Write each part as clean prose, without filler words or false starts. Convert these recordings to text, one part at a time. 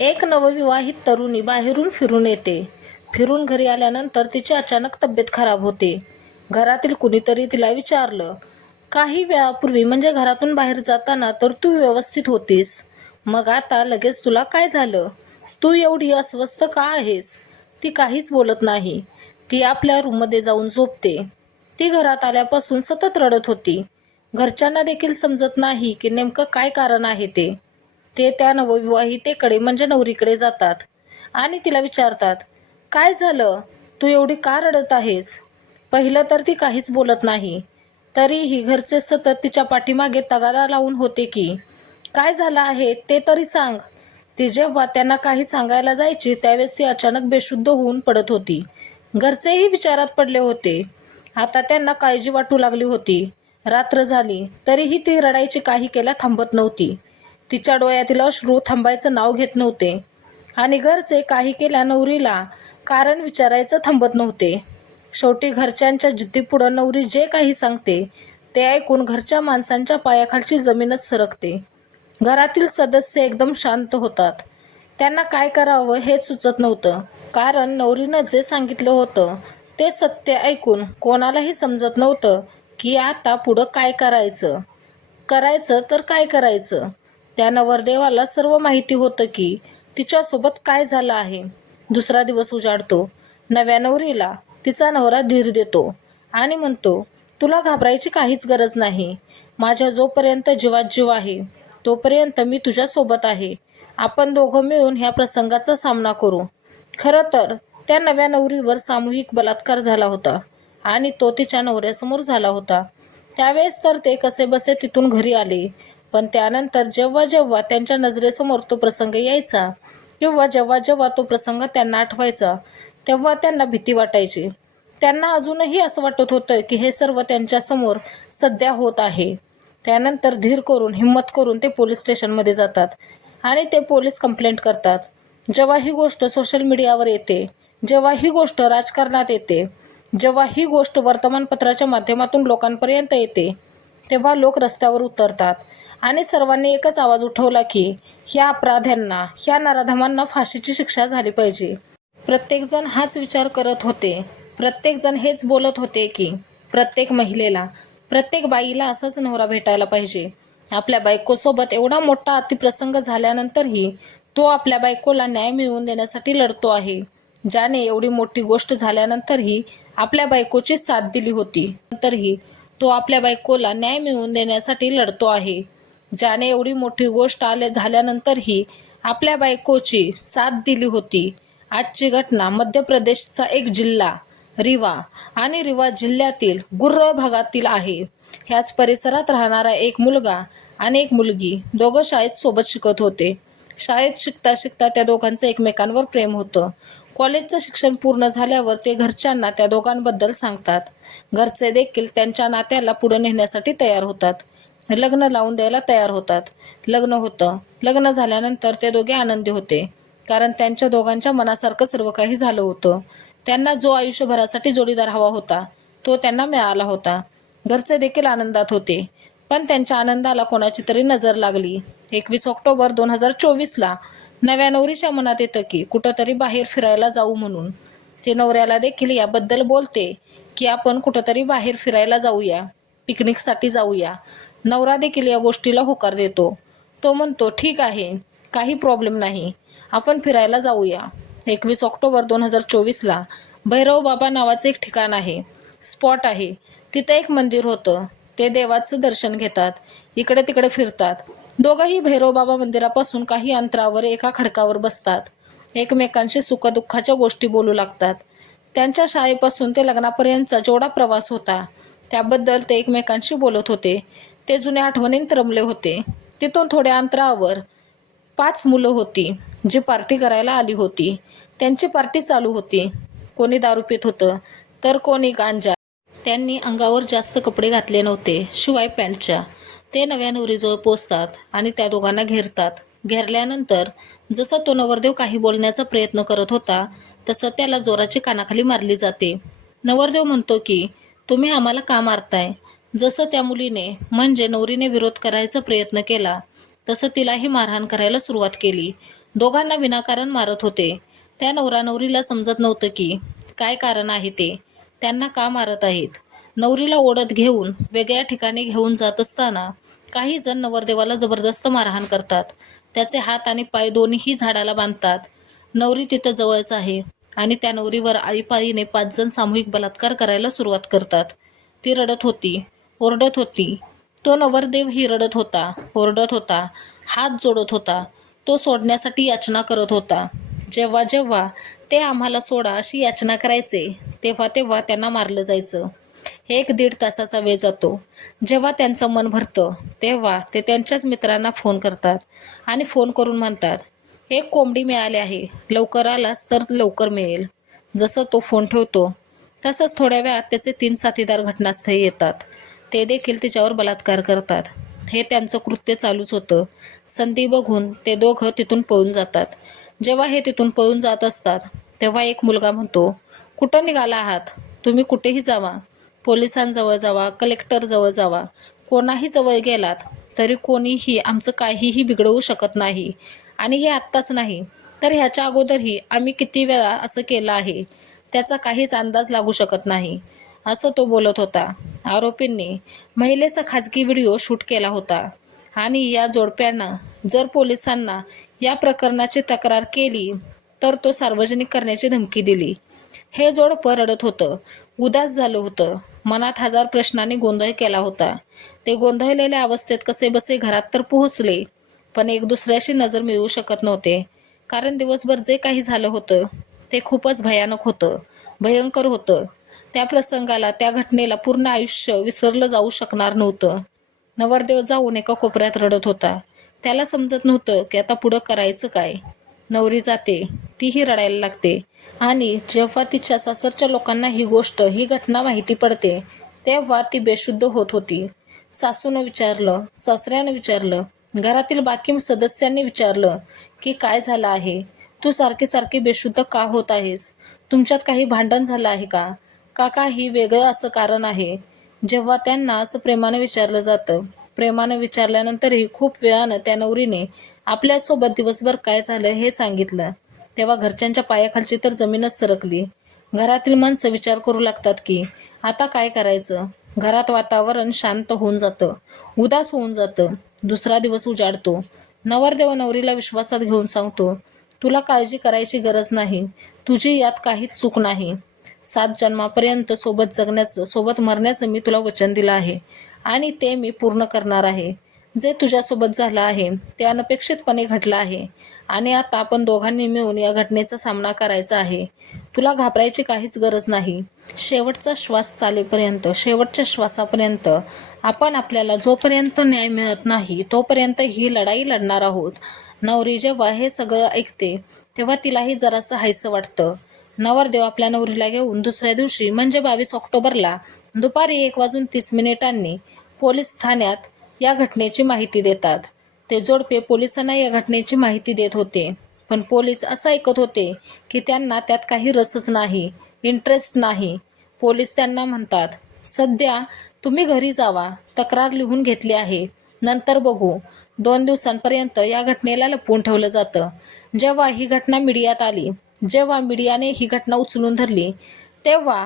एक नवविवाहित तरुणी बाहेरून फिरून येते. फिरून घरी आल्यानंतर तिची अचानक तब्येत खराब होते. घरातील कुणीतरी तिला विचारलं, काही वेळापूर्वी म्हणजे घरातून बाहेर जाताना तर तू व्यवस्थित होतीस. मग आता लगेच तुला काय झालं? तू एवढी अस्वस्थ का आहेस? ती काहीच बोलत नाही. ती आपल्या रूममध्ये जाऊन झोपते. ती घरात आल्यापासून सतत रडत होती. घरच्यांना देखील समजत नाही की नेमकं काय कारण आहे ते. ते त्या नवविवाहितेकडे म्हणजे नवरीकडे जातात आणि तिला विचारतात, काय झालं? तू एवढी का रडत आहेस? पहिलं तर ती काहीच बोलत नाही. तरीही घरचे सतत तिच्या पाठीमागे तगादा लावून होते की, काय झालं आहे ते तरी सांग. ती जेव्हा त्यांना काही सांगायला जायची त्यावेळेस ती अचानक बेशुद्ध होऊन पडत होती. घरचेही विचारात पडले होते. आता त्यांना काळजी वाटू लागली होती. रात्र झाली तरीही ती रडायची काही केल्या थांबत नव्हती. तिच्या डोळ्यातील अश्रू थांबायचं नाव घेत नव्हते आणि घरचे काही केल्या नवरीला कारण विचारायचं थांबत नव्हते. शेवटी घरच्यांच्या जिद्दीपुढं नवरी जे काही सांगते ते ऐकून घरच्या माणसांच्या पायाखालची जमीनच सरकते. घरातील सदस्य एकदम शांत होतात. त्यांना काय करावं हेच सुचत नव्हतं. कारण नवरीनं जे सांगितलं होतं ते सत्य ऐकून कोणालाही समजत नव्हतं की आता पुढं काय करायचं. करायचं तर काय करायचं? त्या नवरदेवाला सर्व माहिती होतं की तिच्यासोबत काय झालं आहे. दुसरा दिवस उजाडतो. नव्या नवरीला तिचा नवरा धीर देतो आणि म्हणतो, तुला घाबरायची काहीच गरज नाही. माझ्या जोपर्यंत जीवात जीव आहे तोपर्यंत मी तुझ्यासोबत आहे. आपण दोघं मिळून ह्या प्रसंगाचा सामना करू. खरं तर त्या नव्या नवरीवर सामूहिक बलात्कार झाला होता आणि तो तिच्या नवऱ्यासमोर झाला होता. त्यावेळेस तर ते कसेबसे तिथून घरी आले. पण त्यानंतर जेव्हा जेव्हा त्यांच्या नजरेसमोर तो प्रसंग यायचा किंवा जेव्हा जेव्हा तो प्रसंग त्यांना आठवायचा तेव्हा त्यांना भीती वाटायची. त्यांना अजूनही असं वाटत होतं की हे सर्व त्यांच्यासमोर सध्या होत आहे. त्यानंतर धीर करून हिम्मत करून ते पोलीस स्टेशनमध्ये जातात आणि ते पोलीस कंप्लेंट करतात. जेव्हा ही गोष्ट सोशल मीडियावर येते, जेव्हा ही गोष्ट राजकारणात येते, जेव्हा ही गोष्ट वर्तमानपत्राच्या माध्यमातून लोकांपर्यंत येते तेव्हा लोक रस्त्यावर उतरतात आणि सर्वांनी एकच आवाज उठवला की ह्या अपराध्यांना, ह्या नराधमांना फाशीची शिक्षा झाली पाहिजे. प्रत्येकजण हाच विचार करत होते. प्रत्येकजण हेच बोलत होते की प्रत्येक महिलेला, प्रत्येक बाईला असाच नवरा भेटायला पाहिजे. आपल्या बायकोसोबत एवढा मोठा अतिप्रसंग झाल्यानंतरही तो आपल्या बायकोला न्याय मिळवून देण्यासाठी लढतो आहे. ज्याने एवढी मोठी गोष्ट झाल्यानंतरही आपल्या बायकोची साथ दिली होती. नंतरही तो आपल्या बायकोला न्याय मिळवून देण्यासाठी लढतो आहे. ज्याने एवढी मोठी गोष्ट झाल्यानंतरही आपल्या बायकोची साथ दिली होती. आजची घटना मध्य प्रदेशचा एक जिल्हा रिवा आणि रिवा जिल्ह्यातील गुर्र भागातील आहे. ह्याच परिसरात राहणारा एक मुलगा आणि एक मुलगी दोघं शाळेत सोबत शिकत होते. शाळेत शिकता शिकता त्या दोघांचं एकमेकांवर प्रेम होतं. कॉलेजचं शिक्षण पूर्ण झाल्यावर ते घरच्यांना त्या दोघांबद्दल सांगतात. घरचे देखील त्यांच्या नात्याला पुढे नेण्यासाठी तयार होतात. लग्न लावून द्यायला तयार होतात. लग्न होतं. लग्न झाल्यानंतर ते दोघे आनंदी होते. कारण त्यांच्या दोघांच्या मनासारखं सर्व काही झालं होतं. त्यांना जो आयुष्यभरासाठी जोडीदार हवा होता तो त्यांना मिळाला होता. घरचे देखील आनंदात होते. पण त्यांच्या आनंदाला कोणाची तरी नजर लागली. 21 ऑक्टोबर 2024ला नव्या नवरीच्या मनात येतं की कुठंतरी बाहेर फिरायला जाऊ म्हणून. ते नवऱ्याला देखील याबद्दल बोलते की आपण कुठंतरी बाहेर फिरायला जाऊया, पिकनिकसाठी जाऊया. नवरा देखील या गोष्टीला होकार देतो. तो म्हणतो, ठीक आहे, काही प्रॉब्लेम नाही, आपण फिरायला जाऊया. 21 ऑक्टोबर 2024ला भैरव बाबा नावाचं एक ठिकाण आहे, स्पॉट आहे. तिथं एक मंदिर होतं. ते देवाचं दर्शन घेतात, इकडे तिकडे फिरतात. दोघंही भैरव बाबा मंदिरापासून काही अंतरावर एका खडकावर बसतात. एकमेकांशी सुखदुःखाच्या गोष्टी बोलू लागतात. त्यांच्या शाळेपासून ते लग्नापर्यंतचा जेवढा प्रवास होता त्याबद्दल ते एकमेकांशी बोलत होते. ते जुन्या आठवणींत रमले होते. तिथून थोड्या अंतरावर 5 मुलं होती जी पार्टी करायला आली होती. त्यांची पार्टी चालू होती. कोणी दारू पित होतं तर कोणी गांजा. त्यांनी अंगावर जास्त कपडे घातले नव्हते, शिवाय पॅन्टच्या. ते नव्या नवरीजवळ पोचतात आणि त्या दोघांना घेरतात. घेरल्यानंतर जसं तो नवरदेव काही बोलण्याचा प्रयत्न करत होता तसं त्याला जोराची कानाखाली मारली जाते. नवरदेव म्हणतो की तुम्ही आम्हाला का मारताय? जसं त्या मुलीने म्हणजे नवरीने विरोध करायचा प्रयत्न केला तसं तिलाही मारहाण करायला सुरुवात केली. दोघांना विनाकारण मारत होते. त्या नवरा नवरीला समजत नव्हतं की काय कारण आहे ते, त्यांना का मारत आहेत. नवरीला ओढत घेऊन वेगळ्या ठिकाणी घेऊन जात असताना काही जण नवरदेवाला जबरदस्त मारहाण करतात. त्याचे हात आणि पाय दोन्हीही झाडाला बांधतात. नवरी तिथं जवळच आहे आणि त्या नवरीवर आळीपाळीने 5 जण सामूहिक बलात्कार करायला सुरुवात करतात. ती रडत होती, ओरडत होती. तो नवरदेवही रडत होता, ओरडत होता, हात जोडत होता. तो सोडण्यासाठी याचना करत होता. जेव्हा जेव्हा ते आम्हाला सोडा अशी याचना करायचे, तेव्हा तेव्हा त्यांना मारलं जायचं. 1-1.5 तासाचा वेळ जातो. जेव्हा त्यांचं मन भरतं तेव्हा ते त्यांच्याच मित्रांना फोन करतात आणि फोन करून म्हणतात, एक कोंबडी मिळाली आहे, लवकर आलास तर लवकर मिळेल. जसं तो फोन ठेवतो तसंच थोड्या वेळात त्याचे 3 साथीदार घटनास्थळी येतात. ते देखील तिच्यावर बलात्कार करतात. हे त्यांचं कृत्य चालूच होतं. संधी बघून ते दोघं तिथून पळून जातात. जेव्हा हे तिथून पळून जात असतात तेव्हा एक मुलगा म्हणतो, कुठं निघाला आहात? तुम्ही कुठेही जावा, पोलिसांजवळ जावा, कलेक्टरजवळ जावा, कोणाही जवळ गेलात तरी कोणीही आमचं काहीही बिघडवू शकत नाही. आणि हे आत्ताच नाही तर ह्याच्या अगोदरही आम्ही किती वेळा असं केलं आहे, त्याचा काहीच अंदाज लागू शकत नाही, असं तो बोलत होता. आरोपींनी महिलेचा खाजगी व्हिडिओ शूट केला होता आणि या जोडप्यानं जर पोलिसांना या प्रकरणाची तक्रार केली तर तो सार्वजनिक करण्याची धमकी दिली. हे जोडपं रडत होतं, उदास झालं होतं, मनात 1000 प्रश्नांनी गोंधळ केला होता. ते गोंधळलेल्या अवस्थेत कसेबसे घरात तर पोहोचले, पण एक दुसऱ्याशी नजर मिळवू शकत नव्हते. कारण दिवसभर जे काही झालं होतं ते खूपच भयानक होतं, भयंकर होतं. त्या प्रसंगाला, त्या घटनेला पूर्ण आयुष्य विसरलं जाऊ शकणार नव्हतं. नवरदेव जाऊन एका कोपऱ्यात रडत होता. त्याला समजत नव्हतं की आता पुढं करायचं काय. नवरी जाते, तीही रडायला लागते आणि जेव्हा तिच्या सासरच्या लोकांना ही घटना माहिती पडते तेव्हा ती बेशुद्ध होत होती. सासूनं विचारलं, सासऱ्यानं विचारलं, घरातील बाकी सदस्यांनी विचारलं की काय झालं आहे, तू सारखी सारखी बेशुद्ध का होत आहेस, तुमच्यात काही भांडण झालं आहे का, का काही वेगळं असं कारण आहे. जेव्हा त्यांना असं प्रेमानं विचारलं जातं, प्रेमानं विचारल्यानंतरही खूप वेळानं त्या नवरीने आपल्यासोबत दिवसभर काय झालं हे सांगितलं, तेव्हा घरच्यांच्या पायाखालची तर जमीनच सरकली. घरातील माणसं विचार करू लागतात की आता काय करायचं. घरात वातावरण शांत होऊन जातं, उदास होऊन जातं. दुसरा दिवस उजाडतो. नवरदेव नवरीला विश्वासात घेऊन सांगतो, तुला काळजी करायची गरज नाही, तुझी यात काहीच चूक नाही. 7 जन्मापर्यंत सोबत जगण्याचं, सोबत मरण्याचं मी तुला वचन दिलं आहे आणि ते मी पूर्ण करणार आहे. जे तुझ्यासोबत झालं आहे ते अनपेक्षितपणे घडलं आहे आणि आता आपण दोघांनी मिळून या घटनेचा सामना करायचा आहे. तुला घाबरायची काहीच गरज नाही. शेवटचा श्वास चालेपर्यंत, शेवटच्या श्वासापर्यंत आपण आपल्याला जोपर्यंत न्याय मिळत नाही तोपर्यंत ही लढाई लढणार आहोत. नवरी जेव्हा हे सगळं ऐकते तेव्हा तिलाही जरासं हायसं वाटतं. नवरदेव आपल्या नवरीला घेऊन दुसऱ्या दिवशी म्हणजे 22 ऑक्टोबरला दुपारी 1:30 पोलीस ठाण्यात या घटनेची माहिती देतात. ते जोडपे पोलिसांना या घटनेची माहिती देत होते, पण पोलीस असं ऐकत होते की त्यांना त्यात काही रसच नाही, इंटरेस्ट नाही. पोलीस त्यांना म्हणतात, सध्या तुम्ही घरी जावा, तक्रार लिहून घेतली आहे, नंतर बघू. 2 दिवसांपर्यंत या घटनेला लपवून ठेवलं जातं. जेव्हा ही घटना मीडियात आली, जेव्हा मीडियाने ही घटना उचलून धरली, तेव्हा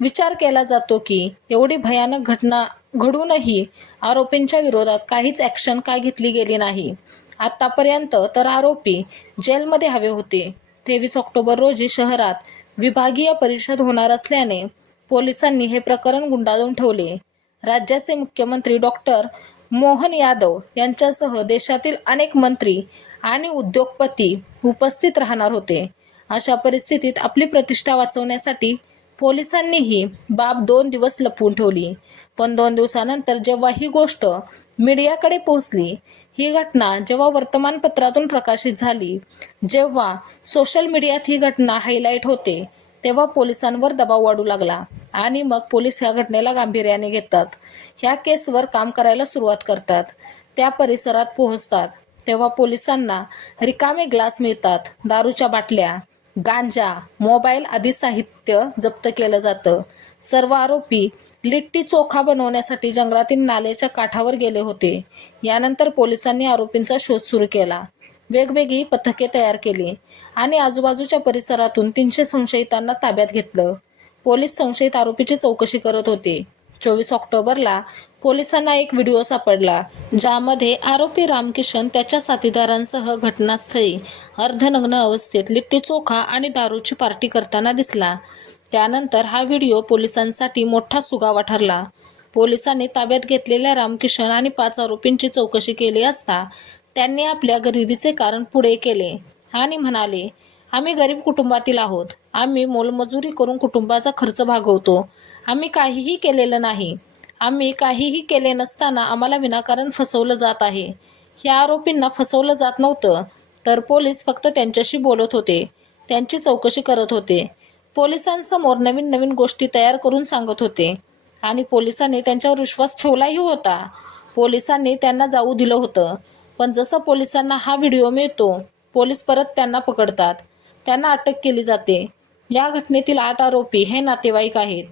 विचार केला जातो की एवढी भयानक घटना घडूनही आरोपींच्या विरोधात काहीच ॲक्शन का घेतली गेली नाही. आत्तापर्यंत तर आरोपी जेलमध्ये हवे होते. 23 ऑक्टोबर रोजी शहरात विभागीय परिषद होणार असल्याने पोलिसांनी हे प्रकरण गुंडाळून ठेवले. राज्याचे मुख्यमंत्री डॉक्टर मोहन यादव यांच्यासह देशातील अनेक मंत्री आणि उद्योगपती उपस्थित राहणार होते. अशा परिस्थितीत आपली प्रतिष्ठा वाचवण्यासाठी पोलिसांनीही बाब 2 दिवस लपवून ठेवली. पण 2 दिवसानंतर जेव्हा ही गोष्ट मीडियाकडे पोहोचली, ही घटना जेव्हा वर्तमानपत्रातून प्रकाशित झाली, जेव्हा सोशल मीडियात ही घटना हायलाईट होते, तेव्हा पोलिसांवर दबाव वाढू लागला आणि मग पोलीस ह्या घटनेला गांभीर्याने घेतात. ह्या केसवर काम करायला सुरुवात करतात. त्या परिसरात पोहोचतात तेव्हा पोलिसांना रिकामे ग्लास मिळतात, दारूच्या बाटल्या, गांजा, मोबाईल आदी साहित्य जप्त केलं जातं. सर्व आरोपी लिट्टी चोखा बनवण्यासाठी जंगलातील नाल्याच्या काठावर गेले होते. यानंतर पोलिसांनी आरोपींचा शोध सुरू केला. वेगवेगळी पथके तयार केली आणि आजूबाजूच्या परिसरातून 300 संशयितांना ताब्यात घेतलं. पोलीस संशयित आरोपीची चौकशी करत होते. 24 ऑक्टोबरला पोलिसांना एक व्हिडिओ सापडला, ज्यामध्ये आरोपी रामकिशन त्याच्या साथीदारांसह घटनास्थळी अर्धनग्न अवस्थेत लिट्टी चोखा आणि दारूची पार्टी करताना दिसला. त्यानंतर हा व्हिडिओ पोलिसांसाठी मोठा सुगावा ठरला. पोलिसांनी ताब्यात घेतलेल्या रामकिशन आणि 5 आरोपींची चौकशी केली असता त्यांनी आपल्या गरिबीचे कारण पुढे केले आणि म्हणाले, आम्ही गरीब कुटुंबातील आहोत. आम्ही मोलमजुरी करून कुटुंबाचा खर्च भागवतो. आम्ही काहीही केलेलं नाही. आम्ही काहीही केले नसताना आम्हाला विनाकारण फसवलं जात आहे. या आरोपींना फसवलं जात नव्हतं, तर पोलीस फक्त त्यांच्याशी बोलत होते, त्यांची चौकशी करत होते. पोलिसांसमोर नवीन नवीन गोष्टी तयार करून सांगत होते आणि पोलिसांनी त्यांच्यावर विश्वास ठेवलाही होता. पोलिसांनी त्यांना जाऊ दिलं होतं. पण जसं पोलिसांना हा व्हिडिओ मिळतो, पोलीस परत त्यांना पकडतात. त्यांना अटक केली जाते. या घटनेतील 8 आरोपी हे नातेवाईक आहेत.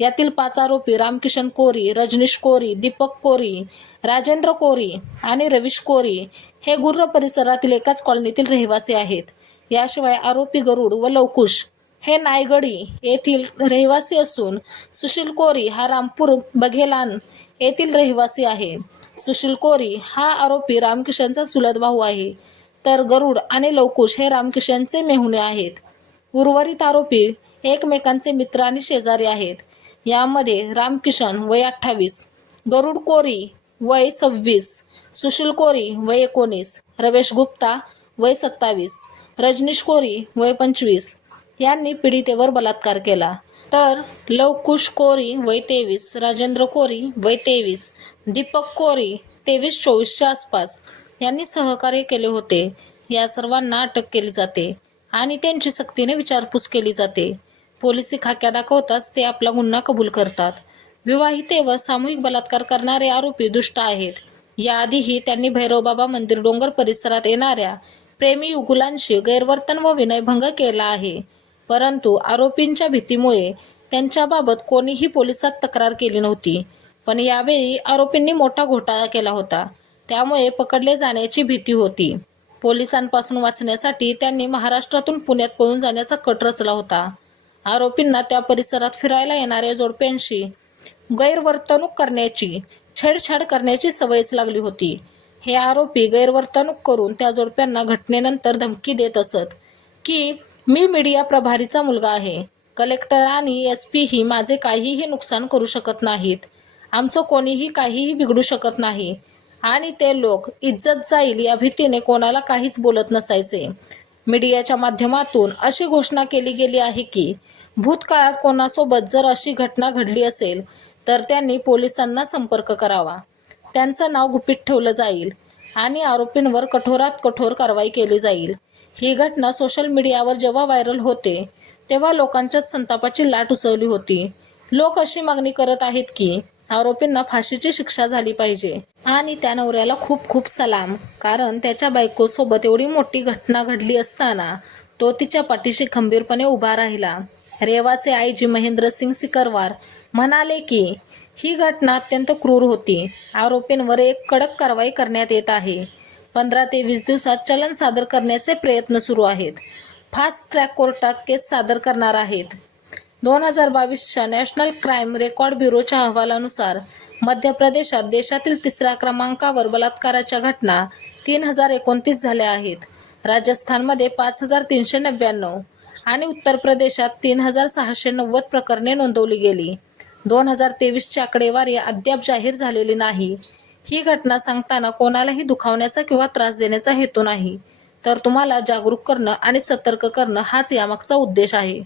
यातील 5 आरोपी रामकिशन कोरी, रजनीश कोरी, दीपक कोरी, राजेंद्र कोरी आणि रवीश कोरी हे गुर्र परिसरातील एकाच कॉलनीतील रहिवासी आहेत. याशिवाय आरोपी गरुड व लवकुश हे नायगडी येथील रहिवासी असून सुशील कोरी हा रामपूर बघेलान येथील रहिवासी आहे. सुशील कोरी हा आरोपी रामकिशनचा चुलत भाऊ आहे, तर गरुड आणि लवकुश हे रामकिशनचे मेहुणे आहेत. उर्वरित आरोपी एकमेकांचे मित्र आणि शेजारी आहेत. यामध्ये रामकिशन वय 28, गरुड कोरी वय 26, सुशील कोरी वय 19, रमेश गुप्ता वय 27, रजनीश कोरी वय 25 यांनी पीडितेवर बलात्कार केला. तर लवकुश कोरी वय 23, राजेंद्र कोरी वय 23, दीपक कोरी 23-24च्या आसपास यांनी सहकार्य केले होते. या सर्वांना अटक केली जाते आणि त्यांची सक्तीने विचारपूस केली जाते. पोलिसी खाक्या दाखवताच ते आपला गुन्हा कबूल करतात. विवाहितेवर सामूहिक बलात्कार करणारे आरोपी दुष्ट आहेत. याआधीही त्यांनी भैरवबाबा मंदिर डोंगर परिसरात येणाऱ्या प्रेमी युगुलांशी गैरवर्तन व विनयभंग केला आहे. परंतु आरोपींच्या भीतीमुळे त्यांच्याबाबत कोणीही पोलिसात तक्रार केली नव्हती. पण यावेळी आरोपींनी मोठा घोटाळा केला होता, त्यामुळे पकडले जाण्याची भीती होती. पोलिसांपासून वाचण्यासाठी त्यांनी महाराष्ट्रातून पुण्यात पळून जाण्याचा कट रचला होता. आरोपींना त्या परिसरात फिरायला येणाऱ्या जोडप्यांशी गैरवर्तणूक करण्याची, छेडछाड करण्याची सवयच लागली होती. हे आरोपी गैरवर्तणूक करून त्या जोडप्यांना घटनेनंतर धमकी देत असत की मी मीडिया प्रभारीचा मुलगा आहे. कलेक्टर आणि SP ही माझे काहीही नुकसान करू शकत नाहीत. आमचं कोणीही काहीही बिघडू शकत नाही. आणि ते लोक इज्जत जाईल या भीतीने कोणाला काहीच बोलत नसायचे. मीडियाच्या माध्यमातून अशी घोषणा केली गेली आहे की भूतकाळात कोणासोबत जर अशी घटना घडली असेल तर त्यांनी पोलिसांना संपर्क करावा. त्यांचं नाव गुपित ठेवलं जाईल आणि आरोपींवर कठोरात कठोर कारवाई केली जाईल. ही घटना सोशल मीडियावर जेव्हा व्हायरल होते तेव्हा लोकांच्यात संतापाची लाट उसळली होती. लोक अशी मागणी करत आहेत की आरोपींना फाशीची शिक्षा झाली पाहिजे आणि त्या नवऱ्याला खूप खूप सलाम, कारण त्याच्या बायकोसोबत एवढी मोठी घटना घडली असताना तो तिच्या पाठीशी खंबीरपणे उभा राहिला. रेवाचे आयजी महेंद्र सिंग सिकरवार म्हणाले की ही घटना अत्यंत क्रूर होती. आरोपींवर एक कडक कारवाई करण्यात येत आहे. 15 ते 20 दिवसात चलन सादर करण्याचे प्रयत्न सुरू आहेत. फास्ट ट्रॅक कोर्टात केस सादर करणार आहेत. 2022च्या नॅशनल क्राईम रेकॉर्ड ब्युरोच्या अहवालानुसार मध्य प्रदेशात देशातील 3ऱ्या क्रमांकावर बलात्काराच्या घटना 3029 झाल्या आहेत. राजस्थानमध्ये 5399 आणि उत्तर प्रदेशात 3690 प्रकरणे नोंदवली गेली. 2023ची आकडेवारी अद्याप जाहीर झालेली नाही. ही घटना सांगताना कोणालाही दुखावण्याचा किंवा त्रास देण्याचा हेतू नाही, तर तुम्हाला जागरूक करणं आणि सतर्क करणं हाच यामागचा उद्देश आहे.